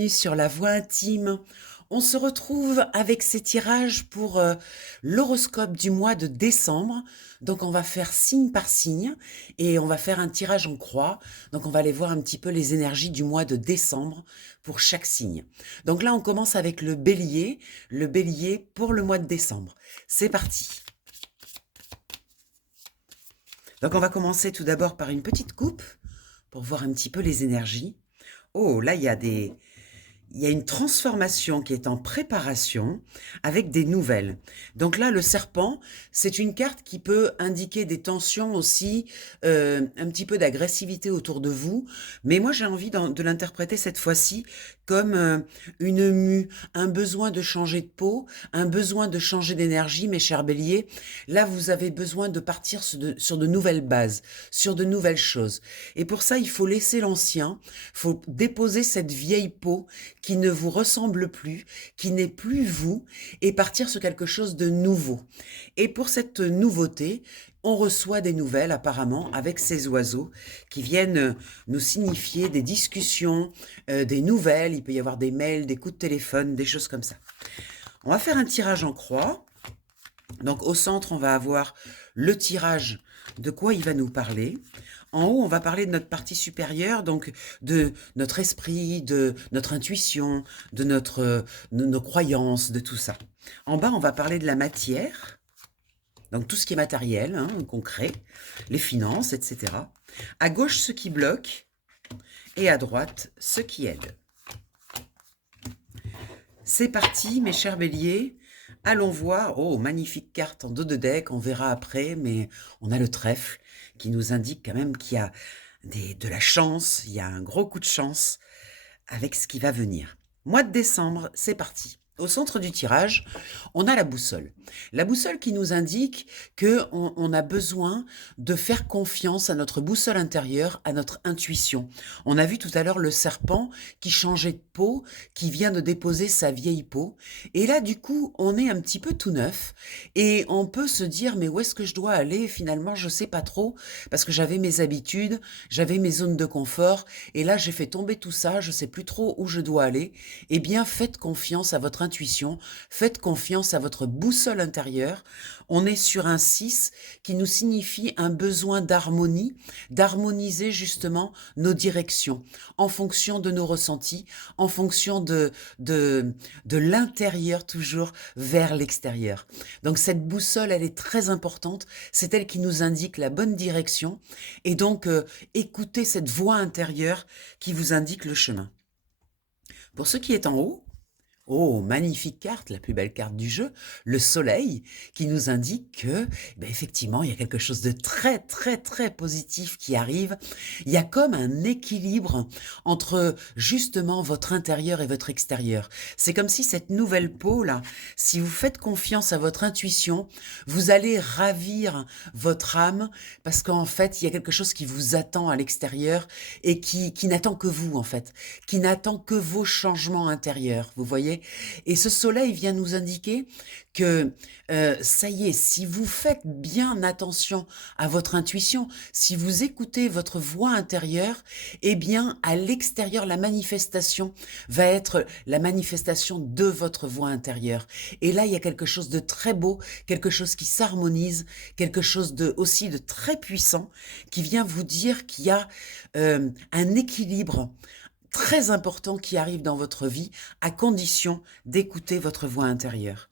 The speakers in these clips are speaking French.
bienvenue sur La Voix intime. On se retrouve avec ces tirages pour l'horoscope du mois de décembre. Donc on va faire signe par signe et on va faire un tirage en croix. Donc on va aller voir un petit peu les énergies du mois de décembre pour chaque signe. Donc là on commence avec le bélier pour le mois de décembre. C'est parti. Donc on va commencer tout d'abord par une petite coupe pour voir un petit peu les énergies. Oh, là il y a une transformation qui est en préparation avec des nouvelles. Donc là, le serpent, c'est une carte qui peut indiquer des tensions aussi, un petit peu d'agressivité autour de vous. Mais moi, j'ai envie de l'interpréter cette fois-ci comme une mue, un besoin de changer de peau, un besoin de changer d'énergie, mes chers béliers. Là, vous avez besoin de partir sur de nouvelles bases, sur de nouvelles choses. Et pour ça, il faut laisser l'ancien, il faut déposer cette vieille peau qui ne vous ressemble plus, qui n'est plus vous, et partir sur quelque chose de nouveau. Et pour cette nouveauté, on reçoit des nouvelles apparemment avec ces oiseaux qui viennent nous signifier des discussions, des nouvelles, il peut y avoir des mails, des coups de téléphone, des choses comme ça. On va faire un tirage en croix. Donc au centre, on va avoir le tirage de quoi il va nous parler. En haut, on va parler de notre partie supérieure, donc de notre esprit, de notre intuition, de nos croyances, de tout ça. En bas, on va parler de la matière, donc tout ce qui est matériel, hein, concret, les finances, etc. À gauche, ce qui bloque, et à droite, ce qui aide. C'est parti, mes chers béliers. Allons voir. Oh, magnifique carte en dos de deck, on verra après, mais on a le trèfle qui nous indique quand même qu'il y a de la chance, il y a un gros coup de chance avec ce qui va venir. Mois de décembre, c'est parti. Au centre du tirage, on a la boussole. La boussole qui nous indique qu'on a besoin de faire confiance à notre boussole intérieure, à notre intuition. On a vu tout à l'heure le serpent qui changeait de peau, qui vient de déposer sa vieille peau. Et là, du coup, on est un petit peu tout neuf et on peut se dire, mais où est-ce que je dois aller? Finalement, je sais pas trop parce que j'avais mes habitudes, j'avais mes zones de confort et là, j'ai fait tomber tout ça, je sais plus trop où je dois aller. Eh bien, faites confiance à votre intuition, faites confiance à votre boussole intérieure. On est sur un 6 qui nous signifie un besoin d'harmonie, d'harmoniser justement nos directions en fonction de nos ressentis, en fonction de l'intérieur toujours vers l'extérieur. Donc cette boussole, elle est très importante, c'est elle qui nous indique la bonne direction et donc écoutez cette voix intérieure qui vous indique le chemin. Pour ce qui est en haut, oh, magnifique carte, la plus belle carte du jeu, le soleil, qui nous indique que, effectivement, il y a quelque chose de très, très, très positif qui arrive. Il y a comme un équilibre entre, justement, votre intérieur et votre extérieur. C'est comme si cette nouvelle peau-là, si vous faites confiance à votre intuition, vous allez ravir votre âme, parce qu'en fait, il y a quelque chose qui vous attend à l'extérieur et qui n'attend que vous, en fait, qui n'attend que vos changements intérieurs, vous voyez? Et ce soleil vient nous indiquer que ça y est, si vous faites bien attention à votre intuition, si vous écoutez votre voix intérieure, eh bien à l'extérieur, la manifestation va être la manifestation de votre voix intérieure. Et là, il y a quelque chose de très beau, quelque chose qui s'harmonise, quelque chose aussi de très puissant qui vient vous dire qu'il y a un équilibre très important qui arrive dans votre vie à condition d'écouter votre voix intérieure.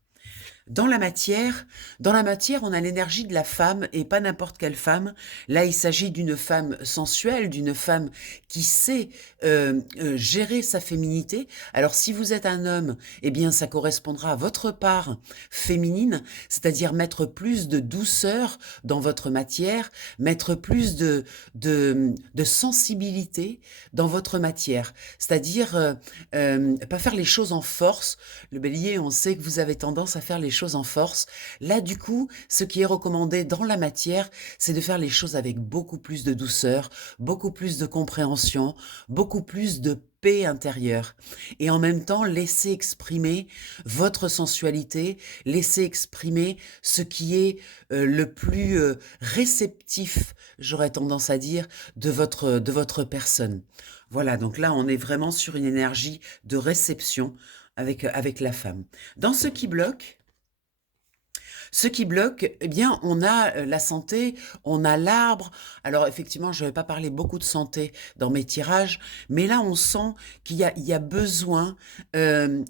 Dans la matière, on a l'énergie de la femme et pas n'importe quelle femme. Là, il s'agit d'une femme sensuelle, d'une femme qui sait gérer sa féminité. Alors, si vous êtes un homme, eh bien, ça correspondra à votre part féminine, c'est-à-dire mettre plus de douceur dans votre matière, mettre plus de sensibilité dans votre matière. C'est-à-dire pas faire les choses en force. Le bélier, on sait que vous avez tendance à faire les choses en force. Là, du coup, ce qui est recommandé dans la matière, c'est de faire les choses avec beaucoup plus de douceur, beaucoup plus de compréhension, beaucoup plus de paix intérieure. Et en même temps, laisser exprimer votre sensualité, laisser exprimer ce qui est le plus réceptif, j'aurais tendance à dire, de votre personne. Voilà, donc là, on est vraiment sur une énergie de réception avec la femme. Dans ce qui bloque, eh bien, on a la santé, on a l'arbre. Alors, effectivement, je ne vais pas parler beaucoup de santé dans mes tirages, mais là, on sent il y a besoin de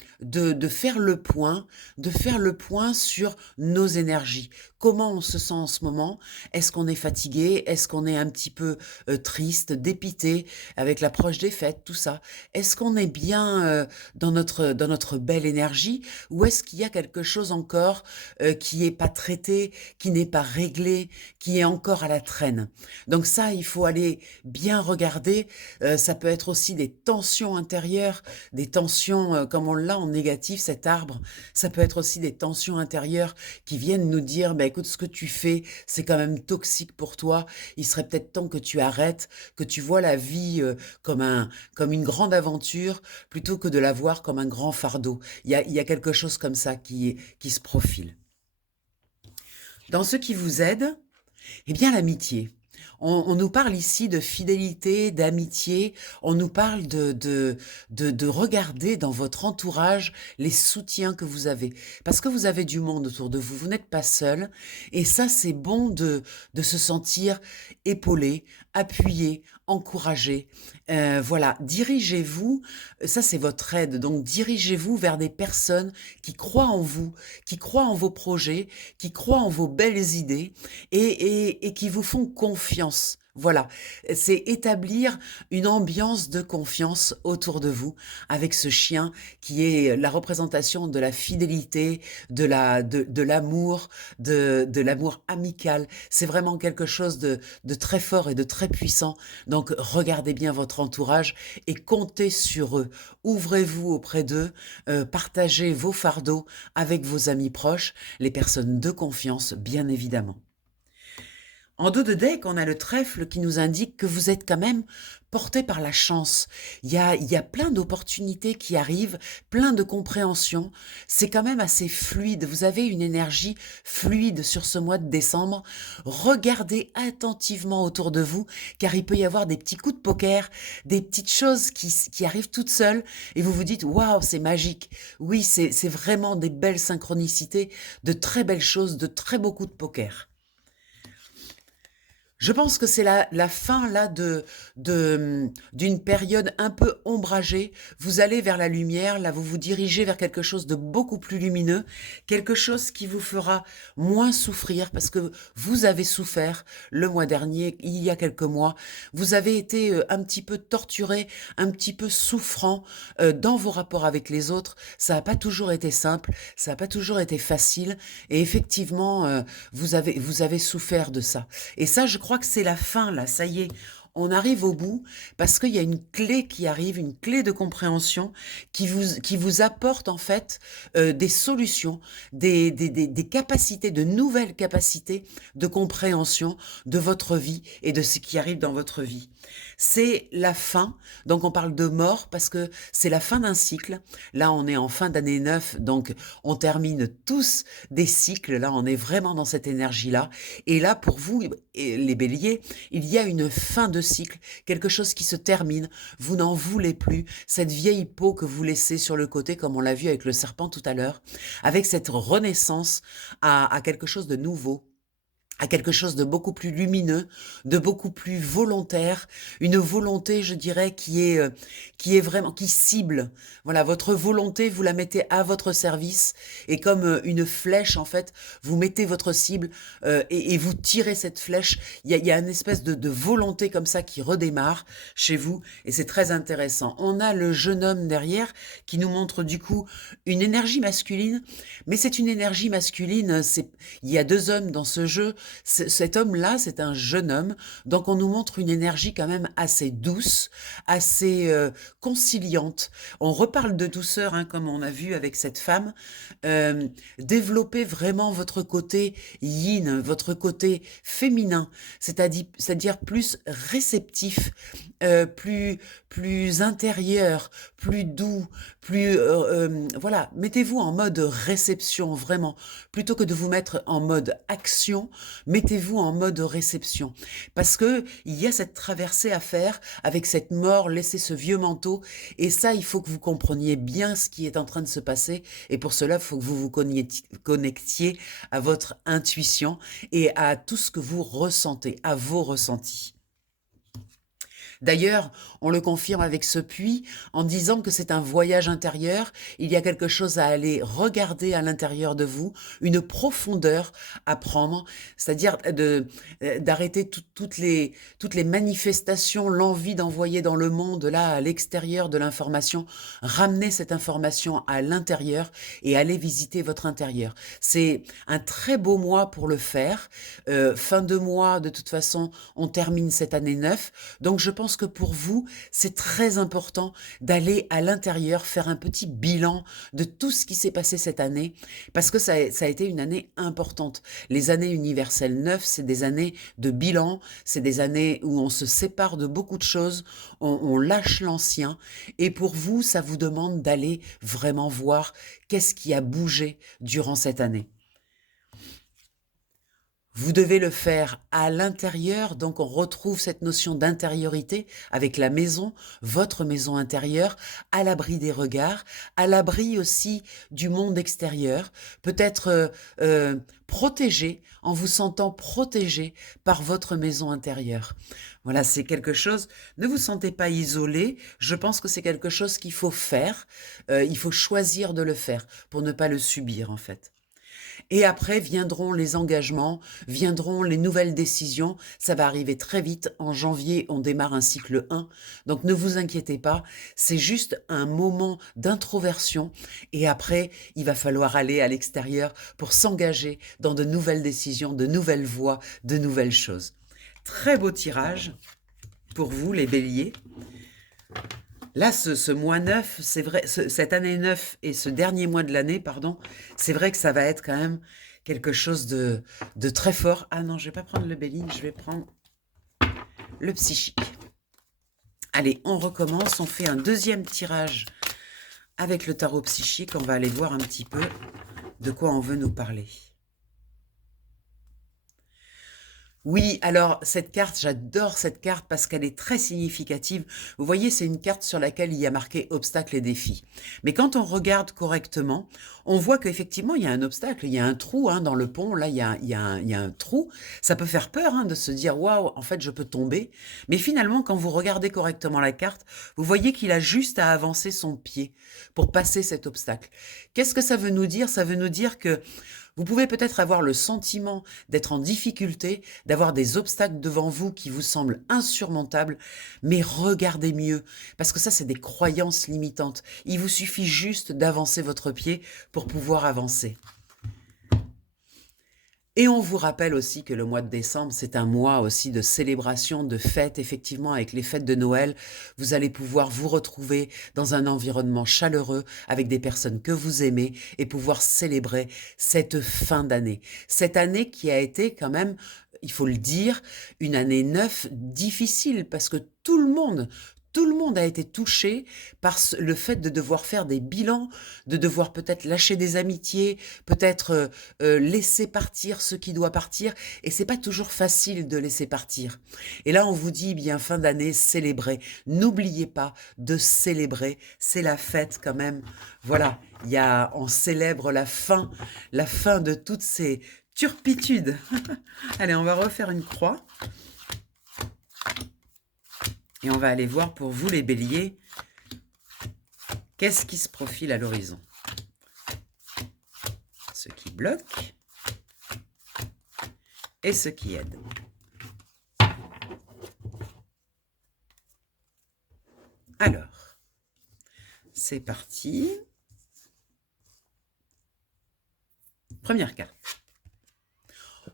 faire de faire le point sur nos énergies. Comment on se sent en ce moment? Est-ce qu'on est fatigué? Est-ce qu'on est un petit peu triste, dépité avec l'approche des fêtes, tout ça? Est-ce qu'on est bien dans notre belle énergie ou est-ce qu'il y a quelque chose encore qui est pas traité, qui n'est pas réglé, qui est encore à la traîne. Donc ça, il faut aller bien regarder. Ça peut être aussi des tensions intérieures, des tensions comme on l'a en négatif, cet arbre. Ça peut être aussi des tensions intérieures qui viennent nous dire, bah, écoute, ce que tu fais, c'est quand même toxique pour toi. Il serait peut-être temps que tu arrêtes, que tu vois la vie comme une grande aventure plutôt que de la voir comme un grand fardeau. Il y a quelque chose comme ça qui se profile. Dans ce qui vous aide, eh bien l'amitié. On nous parle ici de fidélité, d'amitié, on nous parle de regarder dans votre entourage les soutiens que vous avez. Parce que vous avez du monde autour de vous, vous n'êtes pas seul. Et ça, c'est bon de se sentir épaulé, appuyé, encouragé. Voilà, dirigez-vous, ça c'est votre aide, donc dirigez-vous vers des personnes qui croient en vous, qui croient en vos projets, qui croient en vos belles idées et qui vous font confiance. Voilà, c'est établir une ambiance de confiance autour de vous avec ce chien qui est la représentation de la fidélité, de l'amour, de l'amour amical. C'est vraiment quelque chose de très fort et de très puissant. Donc regardez bien votre entourage et comptez sur eux. Ouvrez-vous auprès d'eux, partagez vos fardeaux avec vos amis proches, les personnes de confiance, bien évidemment. En dos de deck, on a le trèfle qui nous indique que vous êtes quand même porté par la chance. Il y a plein d'opportunités qui arrivent, plein de compréhension. C'est quand même assez fluide. Vous avez une énergie fluide sur ce mois de décembre. Regardez attentivement autour de vous, car il peut y avoir des petits coups de poker, des petites choses qui arrivent toutes seules, et vous vous dites, waouh, c'est magique. Oui, c'est vraiment des belles synchronicités, de très belles choses, de très beaux coups de poker. Je pense que c'est la fin là d'une période un peu ombragée. Vous allez vers la lumière, là vous vous dirigez vers quelque chose de beaucoup plus lumineux, quelque chose qui vous fera moins souffrir parce que vous avez souffert le mois dernier, il y a quelques mois. Vous avez été un petit peu torturé, un petit peu souffrant dans vos rapports avec les autres. Ça n'a pas toujours été simple, ça n'a pas toujours été facile et effectivement vous avez souffert de ça. Et ça, je crois que c'est la fin, là, ça y est. On arrive au bout parce qu'il y a une clé qui arrive, une clé de compréhension qui vous apporte en fait des solutions, des capacités, de nouvelles capacités de compréhension de votre vie et de ce qui arrive dans votre vie. C'est la fin, donc on parle de mort parce que c'est la fin d'un cycle. Là, on est en fin d'année 9, donc on termine tous des cycles. Là, on est vraiment dans cette énergie-là. Et là, pour vous, les béliers, il y a une fin de cycle, quelque chose qui se termine. Vous n'en voulez plus. Cette vieille peau que vous laissez sur le côté, comme on l'a vu avec le serpent tout à l'heure, avec cette renaissance à quelque chose de nouveau, à quelque chose de beaucoup plus lumineux, de beaucoup plus volontaire, une volonté, je dirais, qui est vraiment, qui cible. Voilà, votre volonté, vous la mettez à votre service et comme une flèche, en fait, vous mettez votre cible et vous tirez cette flèche. Il y a une espèce de volonté comme ça qui redémarre chez vous et c'est très intéressant. On a le jeune homme derrière qui nous montre du coup une énergie masculine, mais c'est une énergie masculine, il y a deux hommes dans ce jeu, Cet homme-là, c'est un jeune homme, donc on nous montre une énergie quand même assez douce, assez conciliante. On reparle de douceur, hein, comme on a vu avec cette femme. Développez vraiment votre côté yin, votre côté féminin, c'est-à-dire plus réceptif, plus intérieur, plus doux, voilà, mettez-vous en mode réception, vraiment. Plutôt que de vous mettre en mode action, mettez-vous en mode réception. Parce que il y a cette traversée à faire avec cette mort, laisser ce vieux manteau. Et ça, il faut que vous compreniez bien ce qui est en train de se passer. Et pour cela, il faut que vous vous connectiez à votre intuition et à tout ce que vous ressentez, à vos ressentis. D'ailleurs, on le confirme avec ce puits en disant que c'est un voyage intérieur, il y a quelque chose à aller regarder à l'intérieur de vous, une profondeur à prendre, c'est-à-dire d'arrêter toutes les manifestations, l'envie d'envoyer dans le monde, là, à l'extérieur de l'information, ramener cette information à l'intérieur et aller visiter votre intérieur. C'est un très beau mois pour le faire. Fin de mois, de toute façon, on termine cette année 9, donc je pense que pour vous, c'est très important d'aller à l'intérieur, faire un petit bilan de tout ce qui s'est passé cette année, parce que ça a été une année importante. Les années universelles 9, c'est des années de bilan, c'est des années où on se sépare de beaucoup de choses, on lâche l'ancien, et pour vous, ça vous demande d'aller vraiment voir qu'est-ce qui a bougé durant cette année. Vous devez le faire à l'intérieur, donc on retrouve cette notion d'intériorité avec la maison, votre maison intérieure, à l'abri des regards, à l'abri aussi du monde extérieur, peut-être protégé, en vous sentant protégé par votre maison intérieure. Voilà, c'est quelque chose, ne vous sentez pas isolé, je pense que c'est quelque chose qu'il faut faire, il faut choisir de le faire pour ne pas le subir en fait. Et après viendront les engagements, viendront les nouvelles décisions. Ça va arriver très vite. En janvier, on démarre un cycle 1. Donc ne vous inquiétez pas. C'est juste un moment d'introversion. Et après, il va falloir aller à l'extérieur pour s'engager dans de nouvelles décisions, de nouvelles voies, de nouvelles choses. Très beau tirage pour vous, les béliers. Là, ce mois 9, c'est vrai, cette année 9 et ce dernier mois de l'année, pardon, c'est vrai que ça va être quand même quelque chose de très fort. Ah non, je vais pas prendre le bélier, je vais prendre le psychique. Allez, on recommence, on fait un deuxième tirage avec le tarot psychique. On va aller voir un petit peu de quoi on veut nous parler. Oui, alors cette carte, j'adore cette carte parce qu'elle est très significative. Vous voyez, c'est une carte sur laquelle il y a marqué obstacles et défis. Mais quand on regarde correctement, on voit qu'effectivement, il y a un obstacle, il y a un trou hein, dans le pont, là, il y a un trou. Ça peut faire peur hein, de se dire, waouh, en fait, je peux tomber. Mais finalement, quand vous regardez correctement la carte, vous voyez qu'il a juste à avancer son pied pour passer cet obstacle. Qu'est-ce que ça veut nous dire? Ça veut nous dire que vous pouvez peut-être avoir le sentiment d'être en difficulté, d'avoir des obstacles devant vous qui vous semblent insurmontables, mais regardez mieux, parce que ça, c'est des croyances limitantes. Il vous suffit juste d'avancer votre pied pour pouvoir avancer. Et on vous rappelle aussi que le mois de décembre, c'est un mois aussi de célébration, de fêtes. Effectivement, avec les fêtes de Noël, vous allez pouvoir vous retrouver dans un environnement chaleureux avec des personnes que vous aimez et pouvoir célébrer cette fin d'année. Cette année qui a été quand même, il faut le dire, une année 9 difficile parce que tout le monde a été touché par le fait de devoir faire des bilans, de devoir peut-être lâcher des amitiés, peut-être laisser partir ce qui doit partir. Et c'est pas toujours facile de laisser partir. Et là, on vous dit, bien, fin d'année, célébrez. N'oubliez pas de célébrer. C'est la fête quand même. Voilà, on célèbre la fin de toutes ces turpitudes. Allez, on va refaire une croix. Et on va aller voir pour vous les béliers, qu'est-ce qui se profile à l'horizon? Ce qui bloque et ce qui aide. Alors, c'est parti. Première carte.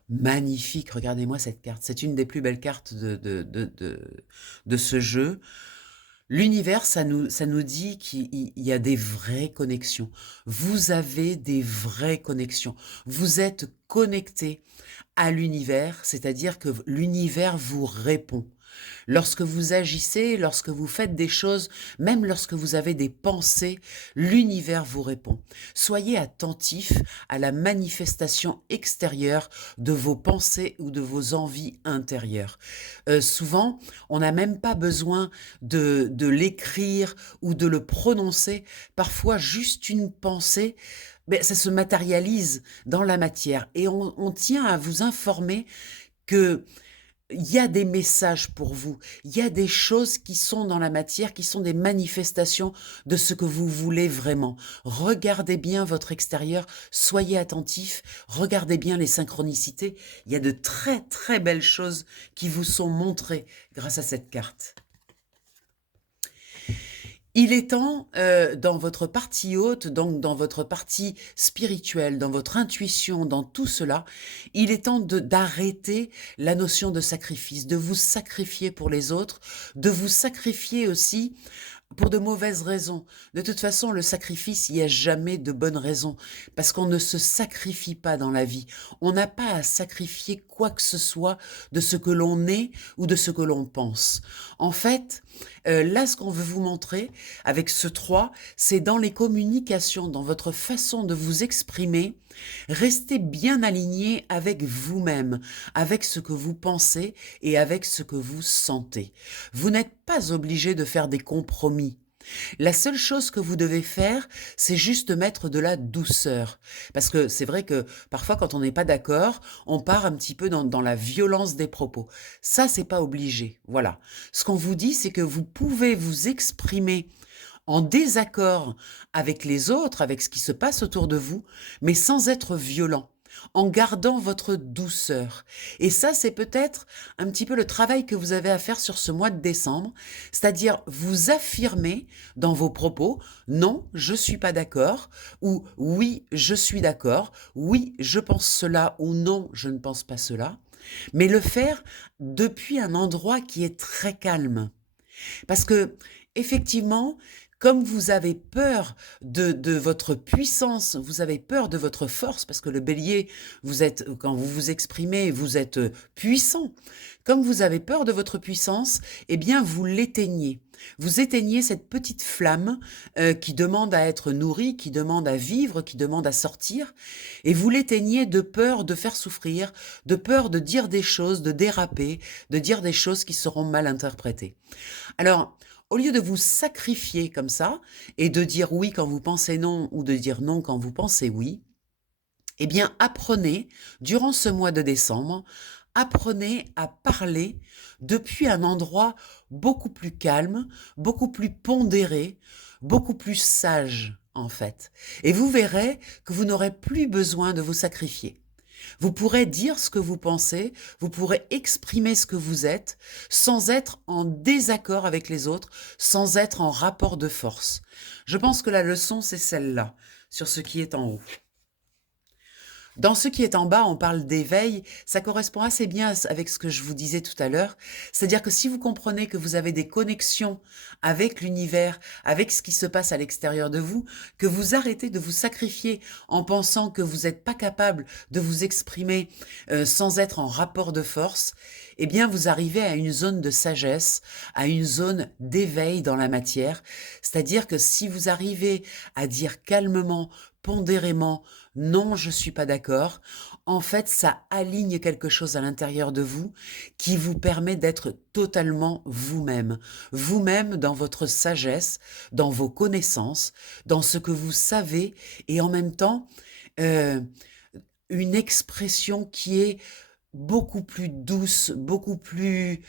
Magnifique, regardez-moi cette carte. C'est une des plus belles cartes de ce jeu. L'univers, ça nous dit qu'il y a des vraies connexions. Vous avez des vraies connexions. Vous êtes connecté à l'univers, c'est-à-dire que l'univers vous répond. Lorsque vous agissez, lorsque vous faites des choses, même lorsque vous avez des pensées, l'univers vous répond. Soyez attentif à la manifestation extérieure de vos pensées ou de vos envies intérieures. Souvent, on n'a même pas besoin de l'écrire ou de le prononcer. Parfois, juste une pensée, ben, ça se matérialise dans la matière. Et on tient à vous informer que il y a des messages pour vous, il y a des choses qui sont dans la matière, qui sont des manifestations de ce que vous voulez vraiment. Regardez bien votre extérieur, soyez attentifs, regardez bien les synchronicités. Il y a de très très belles choses qui vous sont montrées grâce à cette carte. Il est temps, dans votre partie haute, donc dans votre partie spirituelle, dans votre intuition, dans tout cela, il est temps d'arrêter la notion de sacrifice, de vous sacrifier pour les autres, de vous sacrifier aussi pour de mauvaises raisons. De toute façon, le sacrifice, il n'y a jamais de bonnes raisons, parce qu'on ne se sacrifie pas dans la vie. On n'a pas à sacrifier quoi que ce soit de ce que l'on est ou de ce que l'on pense. En fait, là, ce qu'on veut vous montrer avec ce 3, c'est dans les communications, dans votre façon de vous exprimer, restez bien aligné avec vous-même, avec ce que vous pensez et avec ce que vous sentez. Vous n'êtes pas obligé de faire des compromis. La seule chose que vous devez faire, c'est juste mettre de la douceur. Parce que c'est vrai que parfois, quand on n'est pas d'accord, on part un petit peu dans la violence des propos. Ça, c'est pas obligé. Voilà. Ce qu'on vous dit, c'est que vous pouvez vous exprimer en désaccord avec les autres, avec ce qui se passe autour de vous, mais sans être violent, en gardant votre douceur. Et ça, c'est peut-être un petit peu le travail que vous avez à faire sur ce mois de décembre, c'est-à-dire vous affirmer dans vos propos, non, je suis pas d'accord, ou oui, je suis d'accord, oui, je pense cela, ou non, je ne pense pas cela, mais le faire depuis un endroit qui est très calme. Parce que, effectivement, comme vous avez peur de votre puissance, vous avez peur de votre force, parce que le bélier, vous êtes, quand vous vous exprimez, vous êtes puissant. Comme vous avez peur de votre puissance, eh bien, vous l'éteignez. Vous éteignez cette petite flamme qui demande à être nourrie, qui demande à vivre, qui demande à sortir, et vous l'éteignez de peur de faire souffrir, de peur de dire des choses, de déraper, de dire des choses qui seront mal interprétées. Alors, au lieu de vous sacrifier comme ça et de dire oui quand vous pensez non ou de dire non quand vous pensez oui, eh bien, apprenez, durant ce mois de décembre, apprenez à parler depuis un endroit beaucoup plus calme, beaucoup plus pondéré, beaucoup plus sage, en fait. Et vous verrez que vous n'aurez plus besoin de vous sacrifier. Vous pourrez dire ce que vous pensez, vous pourrez exprimer ce que vous êtes, sans être en désaccord avec les autres, sans être en rapport de force. Je pense que la leçon, c'est celle-là, sur ce qui est en haut. Dans ce qui est en bas, on parle d'éveil, ça correspond assez bien avec ce que je vous disais tout à l'heure, c'est-à-dire que si vous comprenez que vous avez des connexions avec l'univers, avec ce qui se passe à l'extérieur de vous, que vous arrêtez de vous sacrifier en pensant que vous n'êtes pas capable de vous exprimer sans être en rapport de force, eh bien vous arrivez à une zone de sagesse, à une zone d'éveil dans la matière, c'est-à-dire que si vous arrivez à dire calmement, pondérément, non, je suis pas d'accord. En fait, ça aligne quelque chose à l'intérieur de vous qui vous permet d'être totalement vous-même. Vous-même dans votre sagesse, dans vos connaissances, dans ce que vous savez et en même temps, euh, une expression qui est beaucoup plus douce, beaucoup plus...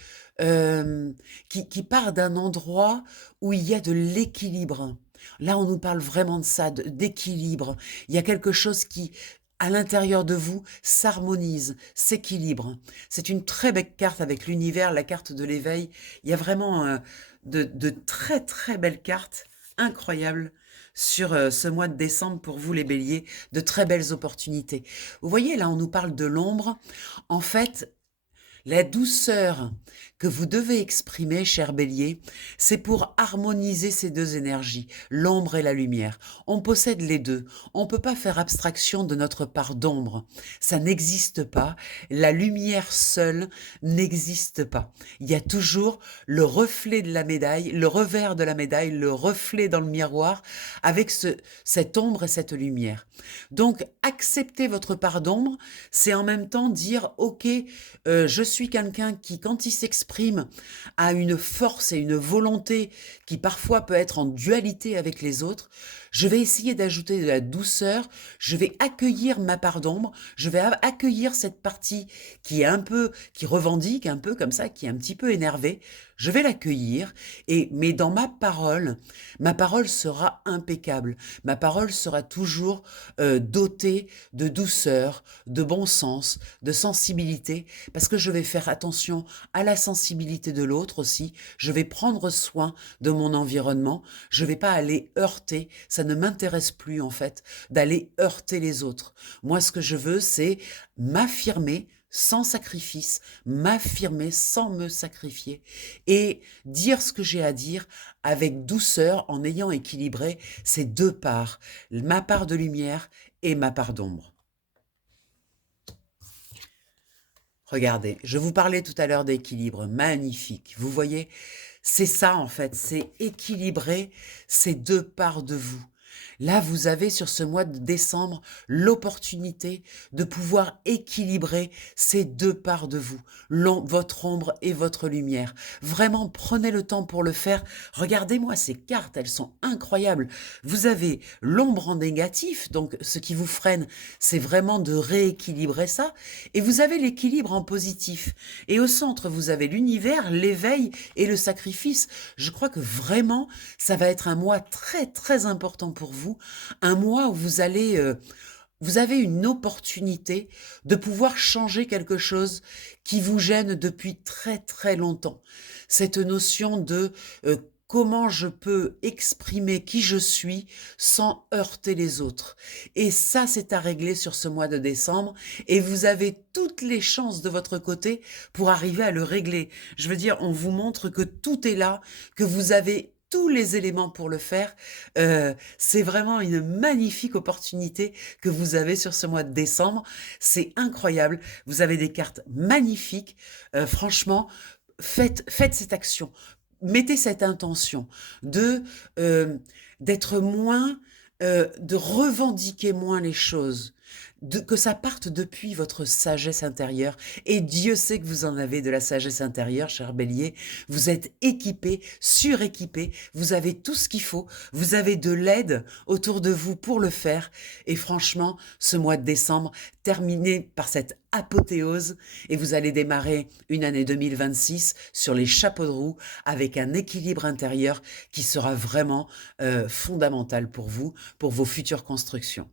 qui part d'un endroit où il y a de l'équilibre. Là, on nous parle vraiment de ça, d'équilibre. Il y a quelque chose qui, à l'intérieur de vous, s'harmonise, s'équilibre. C'est une très belle carte avec l'univers, la carte de l'éveil. Il y a vraiment de très très belles cartes incroyables sur, ce mois de décembre pour vous les béliers, de très belles opportunités. Vous voyez, là, on nous parle de l'ombre. En fait, la douceur que vous devez exprimer, cher bélier, c'est pour harmoniser ces deux énergies, l'ombre et la lumière. On possède les deux. On ne peut pas faire abstraction de notre part d'ombre. Ça n'existe pas. La lumière seule n'existe pas. Il y a toujours le reflet de la médaille, le revers de la médaille, le reflet dans le miroir avec cette ombre et cette lumière. Donc, accepter votre part d'ombre, c'est en même temps dire, OK, je suis quelqu'un qui, quand il s'exprime, a une force et une volonté qui parfois peut être en dualité avec les autres. Je vais essayer d'ajouter de la douceur, je vais accueillir ma part d'ombre, je vais accueillir cette partie qui est un peu, qui revendique un peu comme ça, qui est un petit peu énervée. Je vais l'accueillir, mais dans ma parole sera impeccable. Ma parole sera toujours dotée de douceur, de bon sens, de sensibilité, parce que je vais faire attention à la sensibilité de l'autre aussi. Je vais prendre soin de mon environnement. Je vais pas aller heurter. Ça ne m'intéresse plus, en fait, d'aller heurter les autres. Moi, ce que je veux, c'est m'affirmer sans sacrifice, m'affirmer sans me sacrifier et dire ce que j'ai à dire avec douceur en ayant équilibré ces deux parts, ma part de lumière et ma part d'ombre. Regardez, je vous parlais tout à l'heure d'équilibre, magnifique. Vous voyez, c'est ça en fait, c'est équilibrer ces deux parts de vous. Là, vous avez sur ce mois de décembre l'opportunité de pouvoir équilibrer ces deux parts de vous, votre ombre et votre lumière. Vraiment, prenez le temps pour le faire. Regardez-moi ces cartes, elles sont incroyables. Vous avez l'ombre en négatif, donc ce qui vous freine, c'est vraiment de rééquilibrer ça. Et vous avez l'équilibre en positif. Et au centre, vous avez l'univers, l'éveil et le sacrifice. Je crois que vraiment, ça va être un mois très, très important pour vous. Un mois où vous avez une opportunité de pouvoir changer quelque chose qui vous gêne depuis très, très longtemps. Cette notion de comment je peux exprimer qui je suis sans heurter les autres. Et ça, c'est à régler sur ce mois de décembre. Et vous avez toutes les chances de votre côté pour arriver à le régler. Je veux dire, on vous montre que tout est là, que vous avez tous les éléments pour le faire. C'est vraiment une magnifique opportunité que vous avez sur ce mois de décembre. C'est incroyable. Vous avez des cartes magnifiques. Franchement, faites cette action. Mettez cette intention de d'être moins, de revendiquer moins les choses, que ça parte depuis votre sagesse intérieure. Et Dieu sait que vous en avez de la sagesse intérieure, cher bélier. Vous êtes équipé, suréquipé, vous avez tout ce qu'il faut, vous avez de l'aide autour de vous pour le faire. Et franchement, ce mois de décembre, terminé par cette apothéose, et vous allez démarrer une année 2026 sur les chapeaux de roue avec un équilibre intérieur qui sera vraiment fondamental pour vous, pour vos futures constructions.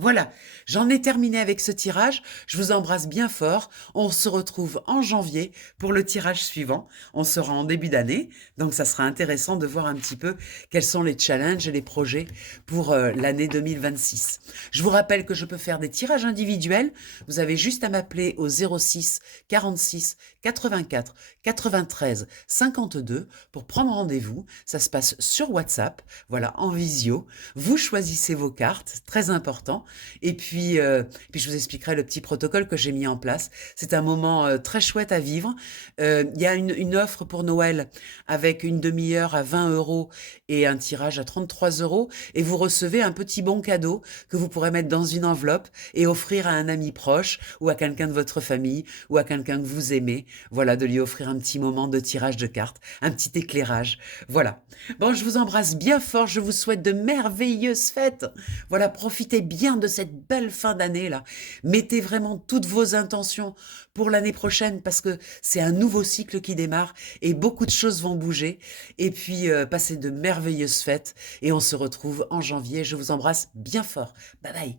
Voilà, j'en ai terminé avec ce tirage. Je vous embrasse bien fort. On se retrouve en janvier pour le tirage suivant. On sera en début d'année, donc ça sera intéressant de voir un petit peu quels sont les challenges et les projets pour l'année 2026. Je vous rappelle que je peux faire des tirages individuels. Vous avez juste à m'appeler au 06 46 84 93 52 pour prendre rendez-vous. Ça se passe sur WhatsApp, voilà, en visio. Vous choisissez vos cartes, très important. Et puis je vous expliquerai le petit protocole que j'ai mis en place. C'est un moment très chouette à vivre. Il y a une offre pour Noël avec une demi-heure à 20 € et un tirage à 33 €. Et vous recevez un petit bon cadeau que vous pourrez mettre dans une enveloppe et offrir à un ami proche ou à quelqu'un de votre famille ou à quelqu'un que vous aimez. Voilà, de lui offrir un petit moment de tirage de cartes, un petit éclairage. Voilà. Bon, je vous embrasse bien fort. Je vous souhaite de merveilleuses fêtes. Voilà, profitez bien de cette belle fin d'année là. Mettez vraiment toutes vos intentions pour l'année prochaine parce que c'est un nouveau cycle qui démarre et beaucoup de choses vont bouger. Et puis passez de merveilleuses fêtes et on se retrouve en janvier. Je vous embrasse bien fort. Bye bye.